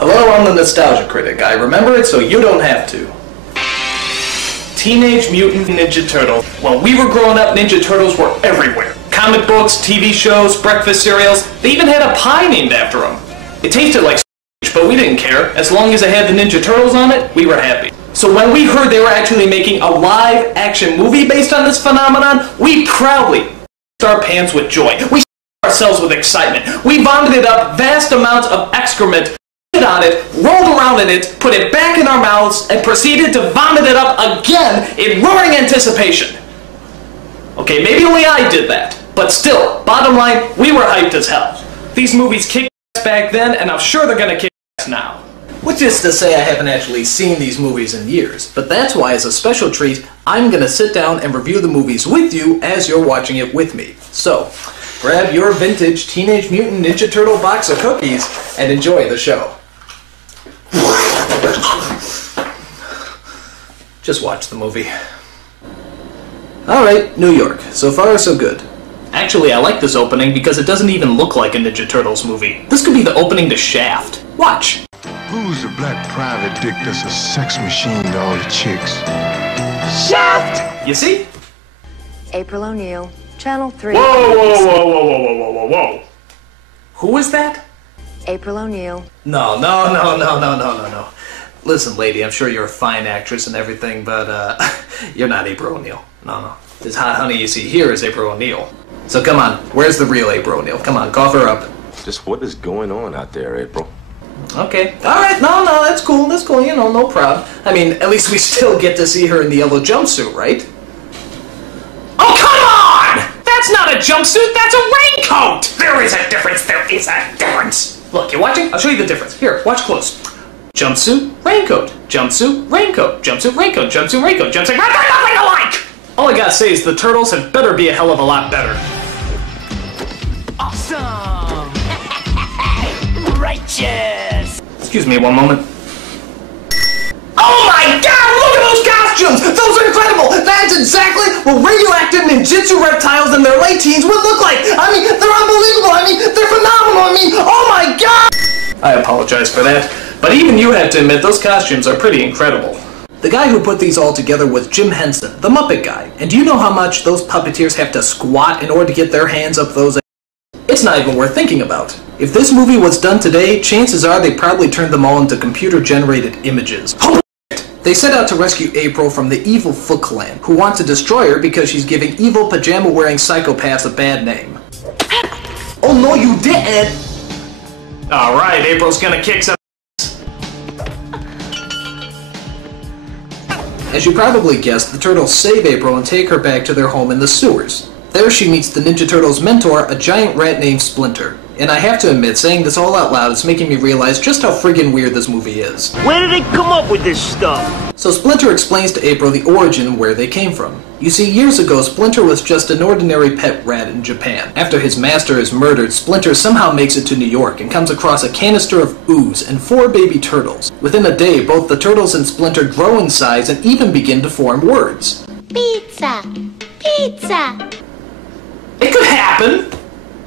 Hello, I'm the Nostalgia Critic. I remember it so you don't have to. Teenage Mutant Ninja Turtle. When we were growing up, Ninja Turtles were everywhere. Comic books, TV shows, breakfast cereals. They even had a pie named after them. It tasted like but we didn't care. As long as it had the Ninja Turtles on it, we were happy. So when we heard they were actually making a live-action movie based on this phenomenon, we proudly our pants with joy. We ourselves with excitement. We vomited up vast amounts of excrement on it, rolled around in it, put it back in our mouths, and proceeded to vomit it up again in roaring anticipation. Okay, maybe only I did that, but still, bottom line, we were hyped as hell. These movies kicked ass back then, and I'm sure they're gonna kick ass now. Which is to say I haven't actually seen these movies in years, but that's why as a special treat, I'm gonna sit down and review the movies with you as you're watching it with me. So, grab your vintage Teenage Mutant Ninja Turtle box of cookies and enjoy the show. Just watch the movie. Alright, New York. So far, so good. Actually, I like this opening because it doesn't even look like a Ninja Turtles movie. This could be the opening to Shaft. Watch! Who's the black private dick that's a sex machine to all the chicks? Shaft! You see? April O'Neil, Channel 3. Whoa, whoa, whoa, whoa, whoa, whoa, whoa, whoa, whoa. Who is that? April O'Neil. No. Listen, lady, I'm sure you're a fine actress and everything, but, you're not April O'Neil. No. This hot honey you see here is April O'Neil. So come on, where's the real April O'Neil? Come on, cough her up. Just what is going on out there, April? Okay. Alright, no, that's cool, you know, no problem. I mean, at least we still get to see her in the yellow jumpsuit, right? Oh, come on! That's not a jumpsuit, that's a raincoat! There is a difference. Look, you're watching? I'll show you the difference. Here, watch close. Jumpsuit, raincoat. Jumpsuit, raincoat. Jumpsuit, raincoat. Jumpsuit, raincoat. Jumpsuit, raincoat. They're nothing alike! All I gotta say is the Turtles had better be a hell of a lot better. Awesome! Righteous! Excuse me one moment. Oh my god, look at those costumes! Those are incredible! That's exactly what radioactive ninjutsu reptiles in their late teens would look like! I mean, they're unbelievable! I mean, they're phenomenal! I mean, oh my god! I apologize for that, but even you have to admit those costumes are pretty incredible. The guy who put these all together was Jim Henson, the Muppet guy. And do you know how much those puppeteers have to squat in order to get their hands up those It's not even worth thinking about. If this movie was done today, chances are they probably turned them all into computer-generated images. They set out to rescue April from the evil Foot Clan, who want to destroy her because she's giving evil pajama-wearing psychopaths a bad name. Oh no, you didn't! Alright, April's gonna kick some As you probably guessed, the Turtles save April and take her back to their home in the sewers. There she meets the Ninja Turtles' mentor, a giant rat named Splinter. And I have to admit, saying this all out loud is making me realize just how friggin' weird this movie is. Where did they come up with this stuff? So Splinter explains to April the origin and where they came from. You see, years ago, Splinter was just an ordinary pet rat in Japan. After his master is murdered, Splinter somehow makes it to New York and comes across a canister of ooze and 4 baby turtles. Within a day, both the turtles and Splinter grow in size and even begin to form words. Pizza! Pizza! It could happen!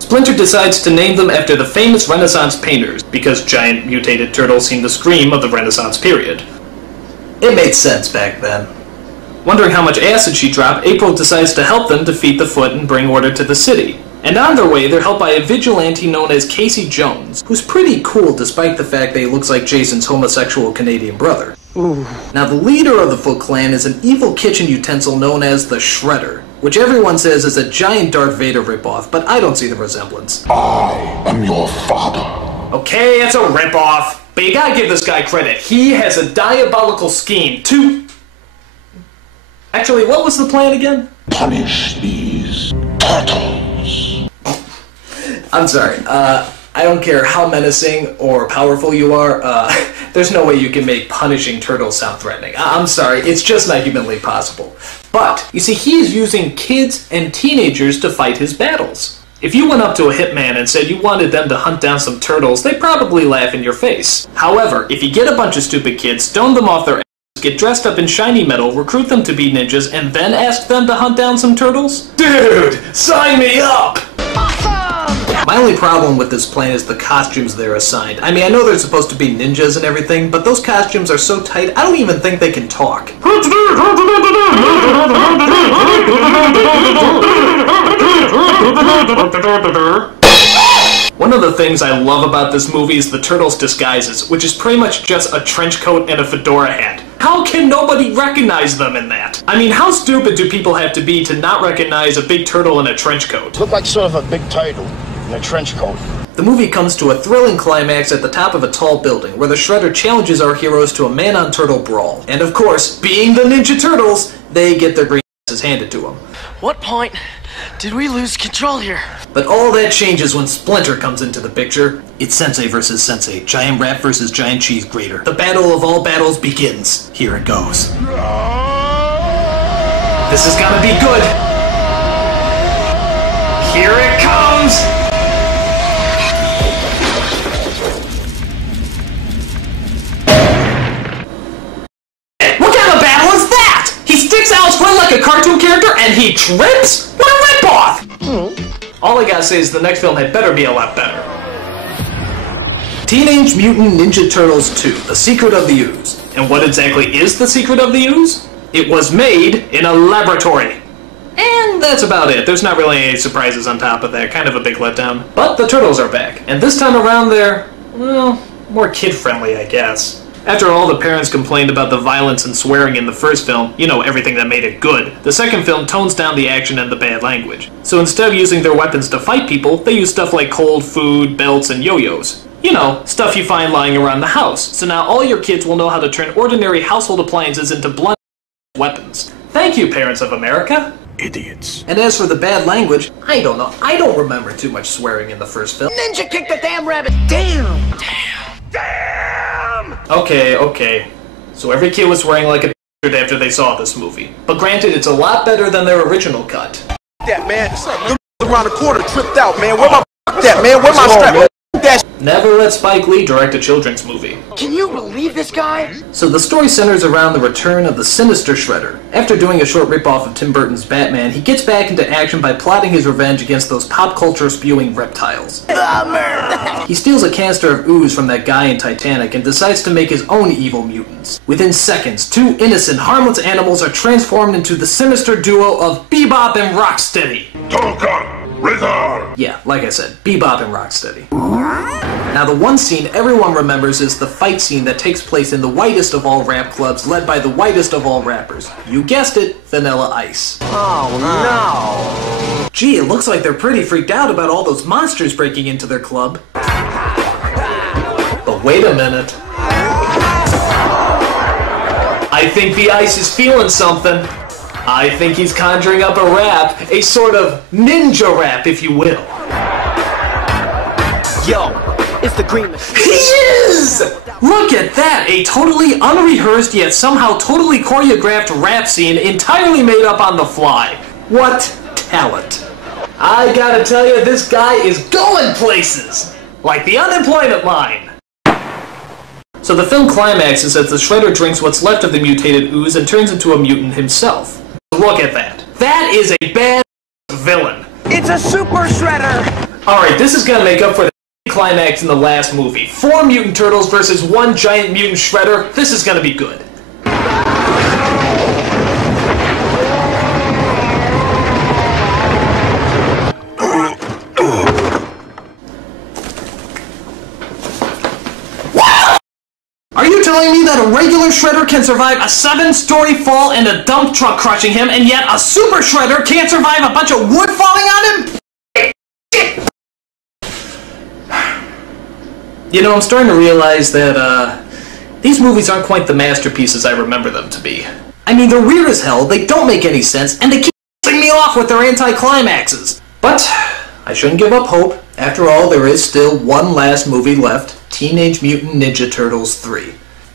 Splinter decides to name them after the famous Renaissance painters, because giant mutated turtles seem to scream of the Renaissance period. It made sense back then. Wondering how much acid she dropped, April decides to help them defeat the Foot and bring order to the city. And on their way, they're helped by a vigilante known as Casey Jones, who's pretty cool despite the fact that he looks like Jason's homosexual Canadian brother. Ooh. Now the leader of the Foot Clan is an evil kitchen utensil known as the Shredder, which everyone says is a giant Darth Vader ripoff, but I don't see the resemblance. I am your father. Okay, it's a ripoff, but you gotta give this guy credit. He has a diabolical scheme to... Actually, what was the plan again? Punish these turtles. I'm sorry, I don't care how menacing or powerful you are, there's no way you can make punishing turtles sound threatening. I'm sorry, it's just not humanly possible. But, you see, he is using kids and teenagers to fight his battles. If you went up to a hitman and said you wanted them to hunt down some turtles, they'd probably laugh in your face. However, if you get a bunch of stupid kids, stone them off their asses, get dressed up in shiny metal, recruit them to be ninjas, and then ask them to hunt down some turtles? Dude, sign me up! Awesome! My only problem with this plan is the costumes they're assigned. I mean, I know they're supposed to be ninjas and everything, but those costumes are so tight, I don't even think they can talk. One of the things I love about this movie is the Turtles' disguises, which is pretty much just a trench coat and a fedora hat. How can nobody recognize them in that? I mean, how stupid do people have to be to not recognize a big turtle in a trench coat? Look like sort of a big turtle in a trench coat. The movie comes to a thrilling climax at the top of a tall building, where the Shredder challenges our heroes to a man-on-turtle brawl. And of course, being the Ninja Turtles, they get their green asses handed to them. What point did we lose control here? But all that changes when Splinter comes into the picture. It's Sensei versus Sensei, giant rat versus giant cheese grater. The battle of all battles begins. Here it goes. This is gonna be good. Here it comes! What kind of battle is that? He sticks out his foot like a cartoon character and he trips? What a ripoff! All I gotta say is the next film had better be a lot better. Teenage Mutant Ninja Turtles 2, The Secret of the Ooze. And what exactly is The Secret of the Ooze? It was made in a laboratory. And that's about it. There's not really any surprises on top of that. Kind of a big letdown. But the Turtles are back. And this time around they're, well, more kid-friendly, I guess. After all the parents complained about the violence and swearing in the first film, you know, everything that made it good, the second film tones down the action and the bad language. So instead of using their weapons to fight people, they use stuff like cold food, belts, and yo-yos. You know, stuff you find lying around the house. So now all your kids will know how to turn ordinary household appliances into blunt weapons. Thank you, parents of America. Idiots. And as for the bad language, I don't know. I don't remember too much swearing in the first film. Ninja kicked the damn rabbit! Damn! Okay. So every kid was swearing like a b****d after they saw this movie. But granted, it's a lot better than their original cut. That man, them around the corner tripped out, man. Where my that man? Where my strap? That Never let Spike Lee direct a children's movie. Can you believe this guy? So the story centers around the return of the sinister Shredder. After doing a short ripoff of Tim Burton's Batman, he gets back into action by plotting his revenge against those pop culture spewing reptiles. He steals a canister of ooze from that guy in Titanic and decides to make his own evil mutants. Within seconds, two innocent, harmless animals are transformed into the sinister duo of Bebop and Rocksteady. Yeah, like I said, Bebop and Rocksteady. Now the one scene everyone remembers is the fight scene that takes place in the whitest of all rap clubs led by the whitest of all rappers. You guessed it, Vanilla Ice. Oh no! Gee, it looks like they're pretty freaked out about all those monsters breaking into their club. But wait a minute. I think the Ice is feeling something. I think he's conjuring up a rap, a sort of ninja rap, if you will. Yo, it's the Green Machine. He is! Look at that! A totally unrehearsed yet somehow totally choreographed rap scene entirely made up on the fly. What talent. I gotta tell you, this guy is going places! Like the unemployment line. So the film climaxes as the Shredder drinks what's left of the mutated ooze and turns into a mutant himself. Look at that. That is a bad villain. It's a super shredder! Alright, this is gonna make up for the climax in the last movie. 4 mutant turtles versus 1 giant mutant shredder. This is gonna be good. Are you telling me that a regular shredder can survive a 7-story fall and a dump truck crushing him, and yet a super shredder can't survive a bunch of wood falling on him? You know, I'm starting to realize that, these movies aren't quite the masterpieces I remember them to be. I mean, they're weird as hell, they don't make any sense, and they keep pissing me off with their anti-climaxes. But I shouldn't give up hope. After all, there is still one last movie left, Teenage Mutant Ninja Turtles 3.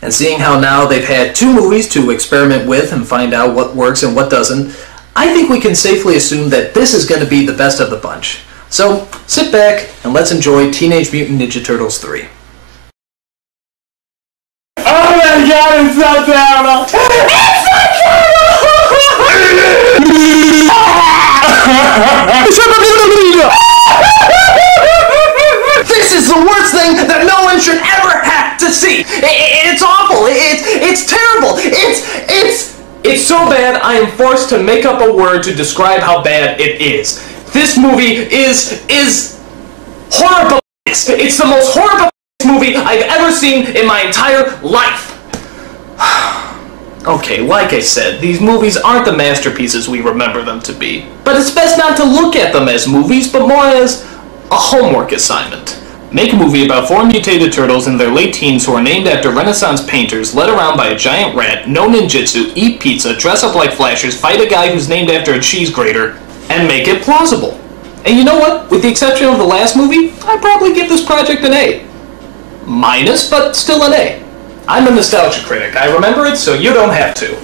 And seeing how now they've had 2 movies to experiment with and find out what works and what doesn't, I think we can safely assume that this is going to be the best of the bunch. So, sit back and let's enjoy Teenage Mutant Ninja Turtles 3. Oh my god, it's so terrible! It's so terrible! worst thing that no one should ever have to see. It's awful. It's terrible. It's so bad I am forced to make up a word to describe how bad it is. This movie is horrible. It's the most horrible movie I've ever seen in my entire life. Okay, like I said, these movies aren't the masterpieces we remember them to be. But it's best not to look at them as movies, but more as a homework assignment. Make a movie about 4 mutated turtles in their late teens who are named after Renaissance painters, led around by a giant rat, know ninjutsu, eat pizza, dress up like flashers, fight a guy who's named after a cheese grater, and make it plausible. And you know what? With the exception of the last movie, I'd probably give this project an A. Minus, but still an A. I'm a nostalgia critic. I remember it, so you don't have to.